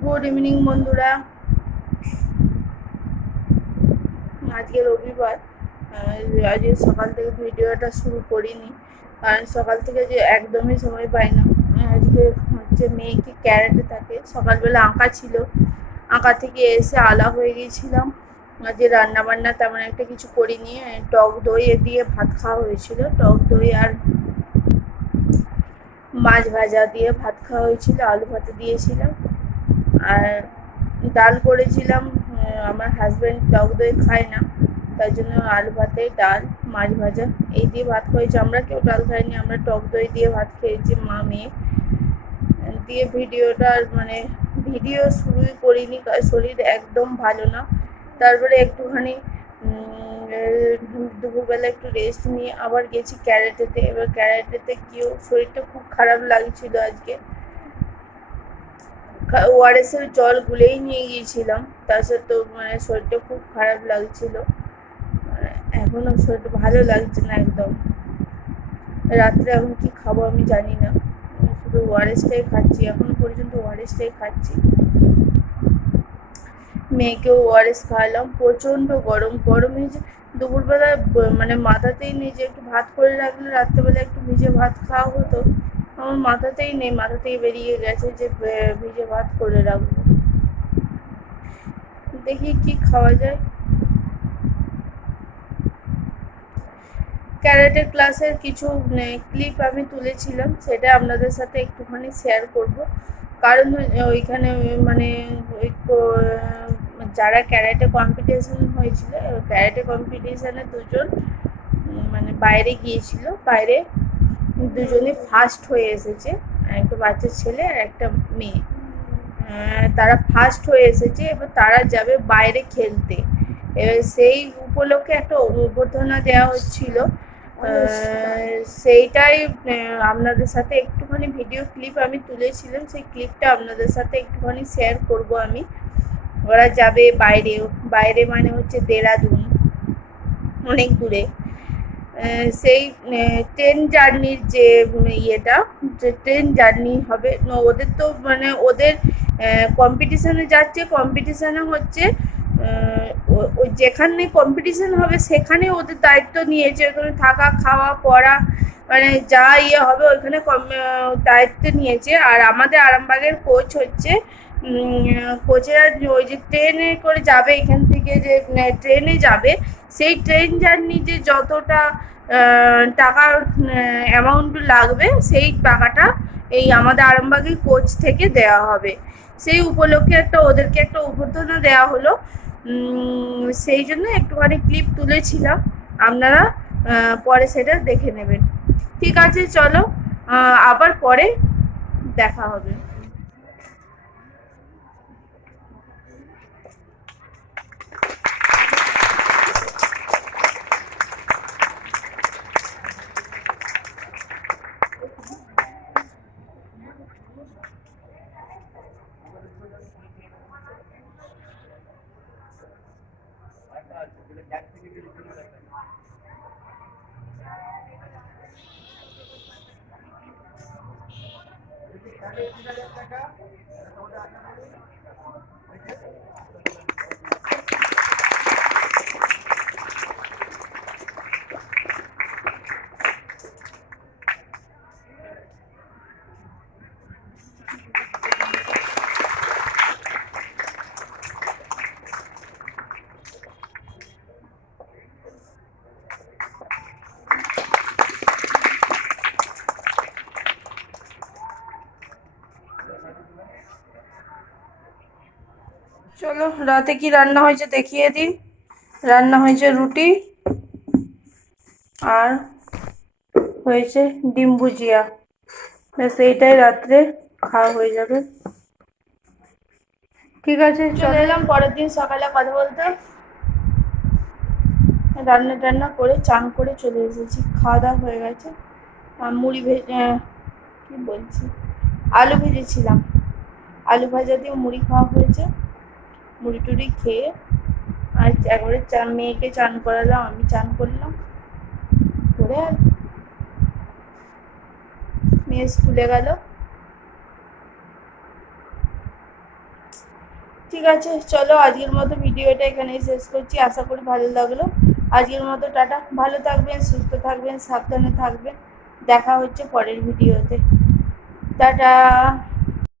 Good evening বন্ধুরা। আজকে রবিবার। আজকে সকাল থেকে ভিডিওটা শুরু করিনি, কারণ সকাল থেকে যে একদমই সময় পাই না। আজকে হচ্ছে মেয়েকে ক্যারেটে থাকে, সকালবেলা আঁকা ছিল, আঁকা থেকে এসে আলা হয়ে গিয়েছিলাম। আজকে রান্নাবান্না তেমন একটা কিছু করিনি, টক দই দিয়ে ভাত খাওয়া হয়েছিল, টক দই আর মাছ ভাজা দিয়ে ভাত খাওয়া হয়েছিল, আলু ভাতে দিয়েছিলাম। আর ডাল করেছিলাম। আমার হাজব্যান্ড টক দই খায় না, তাই জন্য আলু ভাতে ডাল মাছ ভাজা এই দিয়ে ভাত খেয়েছি। আমরা কেউ ডাল খাইনি, আমরা টক দই দিয়ে ভাত খেয়েছি মা মেয়ে দিয়ে। ভিডিও শুরুই করিনি, শরীর একদম ভালো না। তারপরে একটুখানি দুপুরবেলা একটু রেস্ট নিয়ে আবার গেছি ক্যারেটেতে। এবার ক্যারেটেতে গিয়েও শরীরটা খুব খারাপ লাগছিল আজকে। ওআরএস এর জল গুলেই নিয়ে গিয়েছিলাম, তার সাথে শরীরটা খুব খারাপ লাগছিল। এখনো শরীরটা ভালো লাগছে না একদম। রাত্রে এখন কি খাবো আমি জানি না, শুধু ওআরএসটাই খাচ্ছি, এখনো পর্যন্ত ওআরএসটাই খাচ্ছি। মেয়েকেও ওআরএস খাওয়ালাম। প্রচণ্ড গরম, গরমে যে দুপুরবেলায় মাথাতেই নেই যে একটু ভাত করে রাখলে রাত্রেবেলা একটু ভিজে ভাত খাওয়া হতো। আমার মাথাতেই নেই, মাথা থেকে বেরিয়ে গেছে যে ভিজে ভাত করে রাখবো। দেখি কি খাওয়া যায়। ক্যারেটের ক্লাসের কিছু ক্লিপ আমি তুলেছিলাম, সেটা আপনাদের সাথে একটুখানি শেয়ার করব। কারণ ওইখানে যারা ক্যারেটে কম্পিটিশন হয়েছিল, ক্যারেটে কম্পিটিশনে দুজন বাইরে গিয়েছিল, বাইরে দুজনে ফার্স্ট হয়ে এসেছে, একটা বাচ্চা ছেলে আর একটা মেয়ে। তারা ফার্স্ট হয়ে এসেছে, এবার তারা যাবে বাইরে খেলতে। এবার সেই উপলক্ষে একটা অভ্যর্থনা দেওয়া হচ্ছিল। সেইটাই আপনাদের সাথে একটুখানি ভিডিও ক্লিপ আমি তুলেছিলাম, সেই ক্লিপটা আপনাদের সাথে একটুখানি শেয়ার করব আমি। ওরা যাবে বাইরে, বাইরে মানে হচ্ছে দেরাদুন, অনেক দূরে। সেই ট্রেন জার্নির যে ট্রেন জার্নি হবে। ওদের তো ওদের কম্পিটিশানে যাচ্ছে, কম্পিটিশানে হচ্ছে ওই যেখানে কম্পিটিশান হবে সেখানে ওদের দায়িত্ব নিয়েছে, ওখানে থাকা খাওয়া পড়া যা হবে ওইখানে দায়িত্ব নিয়েছে। আর আমাদের আরামবাগের কোচ হচ্ছে, কোচেরা ওই যে ট্রেনে করে যাবে, এখান থেকে যে ট্রেনে যাবে, সেই ট্রেন জার্নি যে যতটা টাকার অ্যামাউন্ট লাগবে, সেই টাকাটা এই আমাদের আরামবাগের কোচ থেকে দেওয়া হবে। সেই উপলক্ষে ওদেরকে একটা অভ্যর্থনা দেওয়া হলো। সেই জন্য একটুখানি ক্লিপ তুলেছিলাম, আপনারা পরে সেটা দেখে নেবেন। ঠিক আছে, চলো আবার পরে দেখা হবে। চলো রাতে কি রান্না হয়েছে দেখিয়ে দিই। রান্না হয়েছে রুটি আর হয়েছে ডিম ভুজিয়া, ব্যাস এইটাই রাত্রে খাওয়া হয়ে যাবে। ঠিক আছে, চলে এলাম পরের দিন সকালে কথা বলতে। রান্না টান্না করে চান করে চলে এসেছি, খাওয়া দাওয়া হয়ে গেছে। মুড়ি কি বলছি, আলু ভেজেছিলাম, আলু ভাজা দিয়ে মুড়ি খাওয়া হয়েছে। মুড়ি টুড়ি খেয়ে আর একবারে মেয়েকে চান করালাম, আমি চান করলাম করে আর মেয়ে স্কুলে গেল। ঠিক আছে, চলো আজকের মতো ভিডিওটা এখানেই শেষ করছি। আশা করি ভালো লাগলো। আজকের মতো টাটা। ভালো থাকবেন, সুস্থ থাকবেন, সাবধানে থাকবেন। দেখা হচ্ছে পরের ভিডিওতে। টাটা।